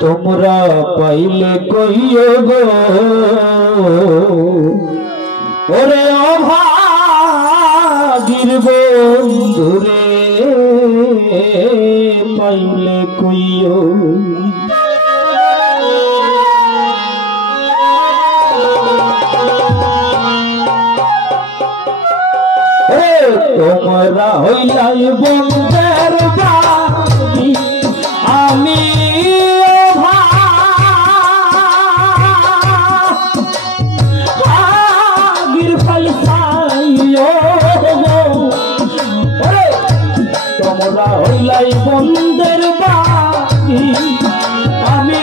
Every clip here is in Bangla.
তোমরা পাইলে কইও গো ওরে অভাগীর বন্ধুরে পাইলে কইও তোমরা হইলাই বন্ধের বাড়ি আমি ভাগীর ফাইসাইও তোমরা হইলাই বন্ধের বাড়ি আমি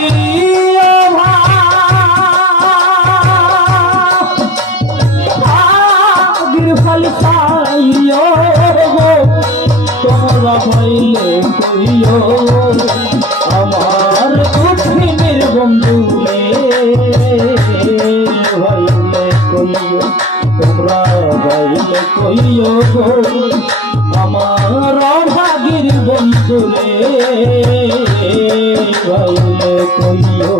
ভাগীর ফাইসাইও তোমরা হইলে কইও আমার কঠিনের বন্ধুরে হইলে কইও তোমরা হইলে কইও গো আমার অভাগীর বন্ধুরে হইলে কইও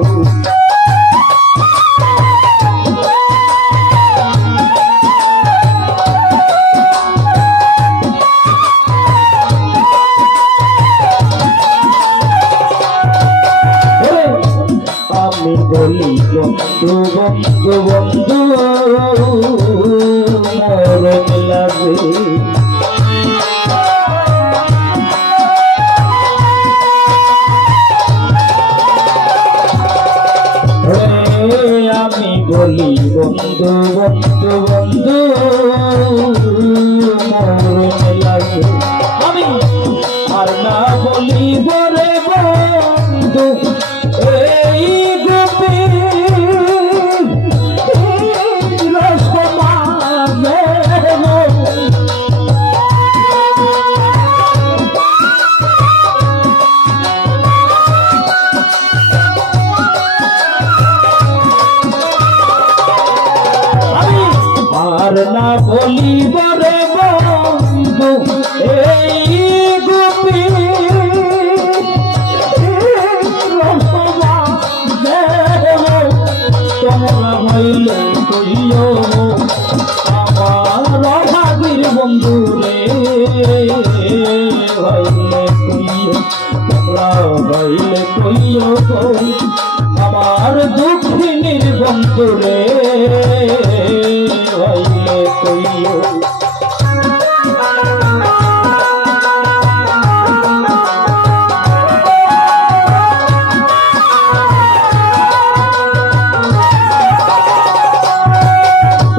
বলি বন্ধু বন্ধু বন্ধু মরণ লাগে আমি বলি বন্ধু বন্ধু বন্ধু মরণ লাগে আমি আর না বলি বরে বন্ধু আর না বলিব রে বন্ধু এই গোপী তোমরা হইলে কইও আমার অভাগীর বন্ধু রে হইলে কইও তোমরা হইলে কইও আমার দুঃখিনীর বন্ধু রে হইলে কইও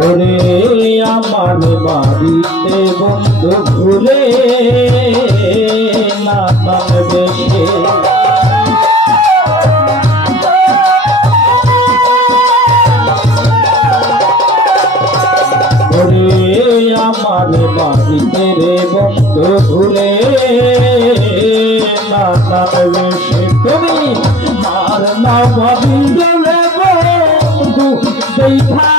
ওরে আমার বাড়িতে বন্ধু ঘুরে নানান বেশে আমার বাড়িতে রে বন্ধু ঘুরে নানান বেশে তুমি আর না ভাবিলে রে বন্ধু দেখা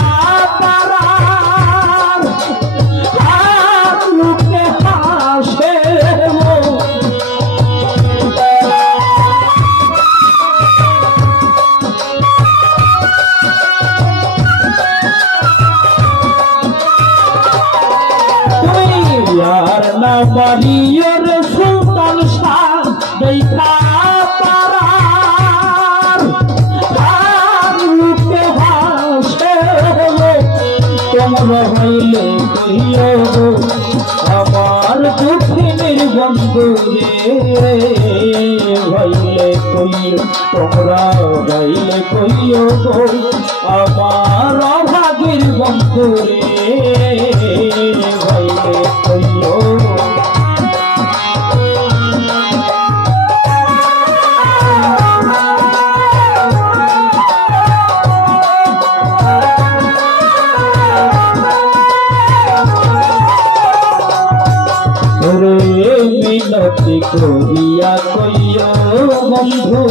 বাড়ির সুলতান শাহ দেখা পারার লোকে হাসে তোমরা হইলে কইও আমার দুঃখিনীর বন্ধু রে হইলে কইও তোমরা হইলে কইও আমার অভাগীর বন্ধু রে হইলে কইও মিনতি করিয়া কইও বন্ধু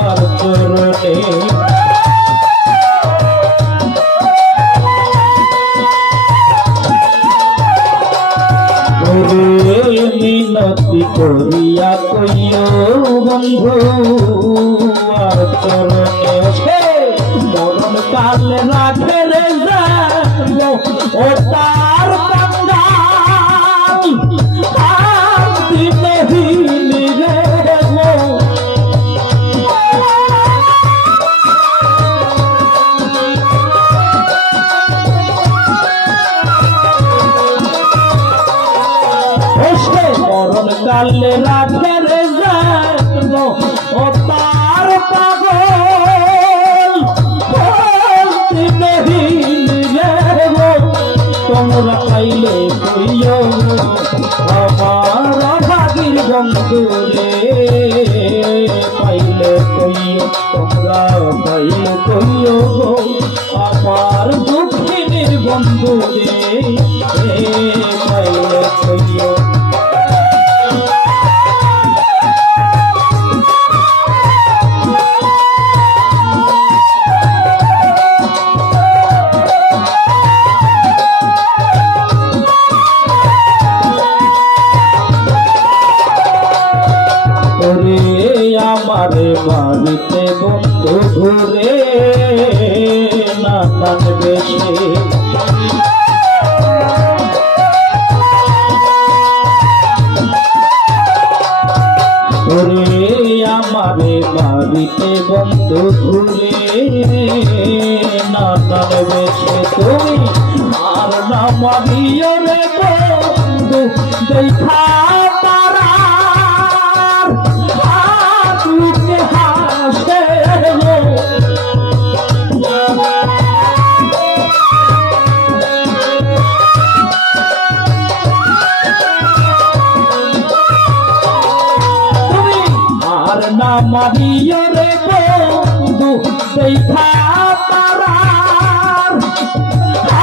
আর চরণে মিনতি করিয়া কইও বন্ধু আর চরণে মরণ কালে রাখে রে ও তার কান্দাল শান্তি নেহিলি রে মরণ কালে রাখে রে ও তার পাগল তোমরা পাইলে কইও আমার ভাগির বন্ধু রে পাইলে কইও তোমরা পাইলে কইও আমার দুঃখিনীর বন্ধু রে পাইলে কইও আমারে বাড়িতে বন্ধু ঘুরে নানান বেশে আমারে বাড়িতে বন্ধু ঘুরে নানান বেশে তুমি আর না মারিও রে বন্ধু দেখা মারিও রে বন্ধু দেখা পারার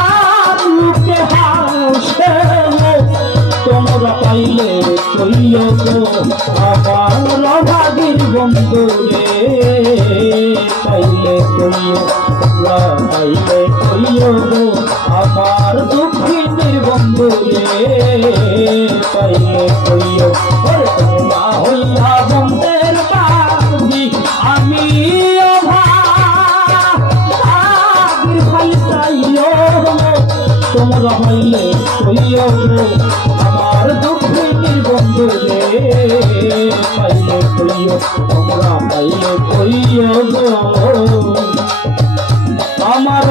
আরুকে হাসে তোমরা পাইলে কইও গো আমার ভাগির বন্ধু রে পাইলে কইও তোমরা পাইলে কইও গো আমার দুঃখিনীর বন্ধু রে পাইলে কইও তোমরা হইয়া বন্ধের আমি তোমরা হইলে কইও আমার দুঃখিনীর বন্ধু রে পাইলে কইও তোমরা পাইলে কইও আমার